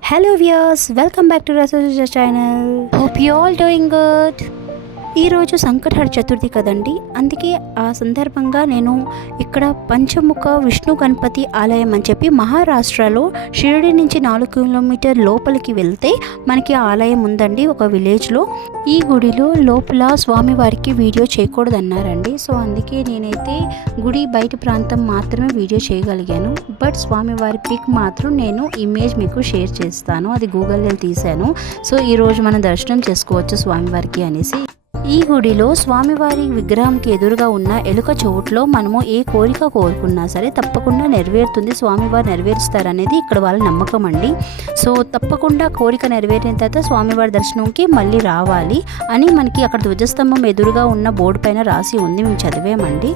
Hello viewers, welcome back to Rasaja channel. Hope you all doing good. ఈరోజు సంకటహర చతుర్థి కదండి, అందుకే ఆ సందర్భంగా నేను ఇక్కడ పంచముఖ విష్ణు గణపతి ఆలయం అని చెప్పి మహారాష్ట్రలో షిరిడి నుంచి 4 కిలోమీటర్ లోపలికి వెళ్తే మనకి ఆలయం ఉందండి, ఒక విలేజ్లో. ఈ గుడిలో లోపల స్వామివారికి వీడియో చేయకూడదన్నారండి. సో అందుకే నేనైతే గుడి బయట ప్రాంతం మాత్రమే వీడియో చేయగలిగాను. బట్ స్వామివారి పిక్ మాత్రం నేను ఇమేజ్ మీకు షేర్ చేస్తాను, అది గూగుల్లో తీశాను. సో ఈరోజు మనం దర్శనం చేసుకోవచ్చు స్వామివారికి అనేసి. ఈ గుడిలో స్వామివారి విగ్రహంకి ఎదురుగా ఉన్న ఎలుక చోట్లో మనము ఏ కోరిక కోరుకున్నా సరే తప్పకుండా నెరవేరుతుంది, స్వామివారు నెరవేరుస్తారనేది ఇక్కడ వాళ్ళ నమ్మకం అండి. సో తప్పకుండా కోరిక నెరవేరిన తర్వాత స్వామివారి దర్శనంకి మళ్ళీ రావాలి అని మనకి అక్కడ ధ్వజస్తంభం ఎదురుగా ఉన్న బోర్డు పైన రాసి ఉంది, మేము చదివామండి.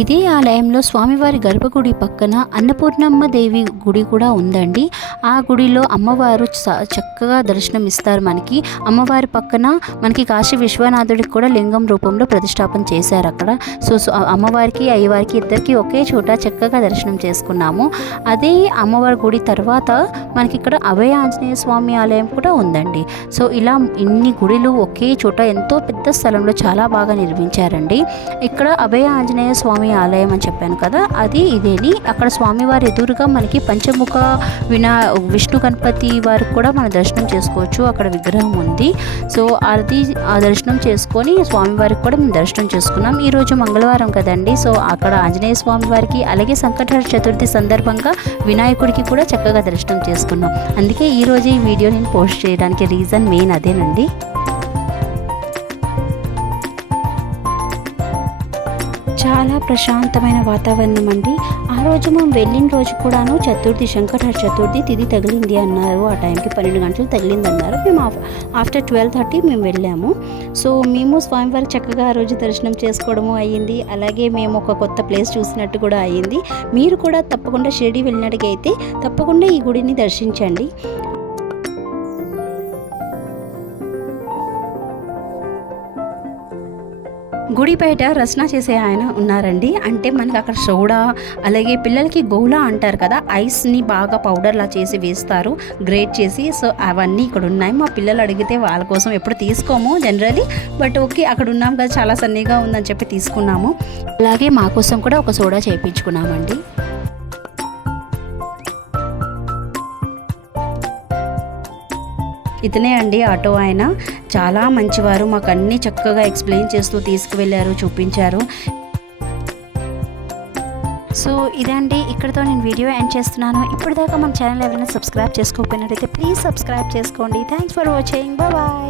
ఇదే ఆలయంలో స్వామివారి గర్భగుడి పక్కన అన్నపూర్ణమ్మ దేవి గుడి కూడా ఉందండి. ఆ గుడిలో అమ్మవారు చక్కగా దర్శనం ఇస్తారు మనకి. అమ్మవారి పక్కన మనకి కాశీ విశ్వనాథుడికి కూడా లింగం రూపంలో ప్రతిష్టాపన చేశారు అక్కడ. సో అమ్మవారికి అయ్యవారికి ఇద్దరికి ఒకే చోట చక్కగా దర్శనం చేసుకున్నాము. అదే అమ్మవారి గుడి తర్వాత మనకి ఇక్కడ అభయ ఆంజనేయ స్వామి ఆలయం కూడా ఉందండి. సో ఇలా ఇన్ని గుడిలు ఒకే చోట ఎంతో పెద్ద స్థలంలో చాలా బాగా నిర్మించారండి. ఇక్కడ అభయ ఆంజనేయ స్వామి ఆలయం అని చెప్పాను కదా, అది ఇదేని. అక్కడ స్వామివారి ఎదురుగా మనకి పంచముఖ విష్ణు గణపతి వారికి కూడా మన దర్శనం చేసుకోవచ్చు, అక్కడ విగ్రహం ఉంది. సో అది ఆ దర్శనం చేసుకొని స్వామివారికి కూడా మేము దర్శనం చేసుకున్నాం. ఈరోజు మంగళవారం కదండి, సో అక్కడ ఆంజనేయ స్వామి వారికి అలాగే సంకటహర చతుర్థి సందర్భంగా వినాయకుడికి కూడా చక్కగా దర్శనం చేసుకున్నాం. అందుకే ఈరోజు ఈ వీడియో నేను పోస్ట్ చేయడానికి రీజన్ మెయిన్ అదేనండి. చాలా ప్రశాంతమైన వాతావరణం అండి. ఆ రోజు మేము వెళ్ళిన రోజు కూడాను చతుర్థి, సంకటహర చతుర్థి తిథి తగిలింది అన్నారు. ఆ టైంకి 12 గంటలు తగిలింది అన్నారు. మేము ఆఫ్టర్ 12:30 మేము వెళ్ళాము. సో మేము స్వామివారికి చక్కగా ఆ రోజు దర్శనం చేసుకోవడము అయ్యింది. అలాగే మేము ఒక కొత్త ప్లేస్ చూసినట్టు కూడా అయ్యింది. మీరు కూడా తప్పకుండా షిరిడి వెళ్ళినట్టుగైతే తప్పకుండా ఈ గుడిని దర్శించండి. గుడి బయట రచన చేసే ఆయన ఉన్నారండి. అంటే మనకి అక్కడ సోడా, అలాగే పిల్లలకి గోలా అంటారు కదా, ఐస్ని బాగా పౌడర్లా చేసి వేస్తారు, గ్రేట్ చేసి. సో అవన్నీ ఇక్కడ ఉన్నాయి. మా పిల్లలు అడిగితే వాళ్ళ కోసం ఎప్పుడు తీసుకోము జనరలీ, బట్ ఓకే అక్కడ ఉన్నాం కదా చాలా సన్నీగా ఉందని చెప్పి తీసుకున్నాము. అలాగే మా కోసం కూడా ఒక సోడా చేయించుకున్నామండి. ఇతనే అండి ఆటో ఆయన, చాలా మంచివారు. మాకు అన్నీ చక్కగా ఎక్స్ప్లెయిన్ చేస్తూ తీసుకువెళ్ళారు, చూపించారు. సో ఇదండి, ఇక్కడితో నేను వీడియో ఎండ్ చేస్తున్నాను. ఇప్పటిదాకా మన ఛానల్ ఎవరైనా సబ్స్క్రైబ్ చేసుకోకపోయినట్లయితే ప్లీజ్ సబ్స్క్రైబ్ చేసుకోండి. Thanks for watching, bye.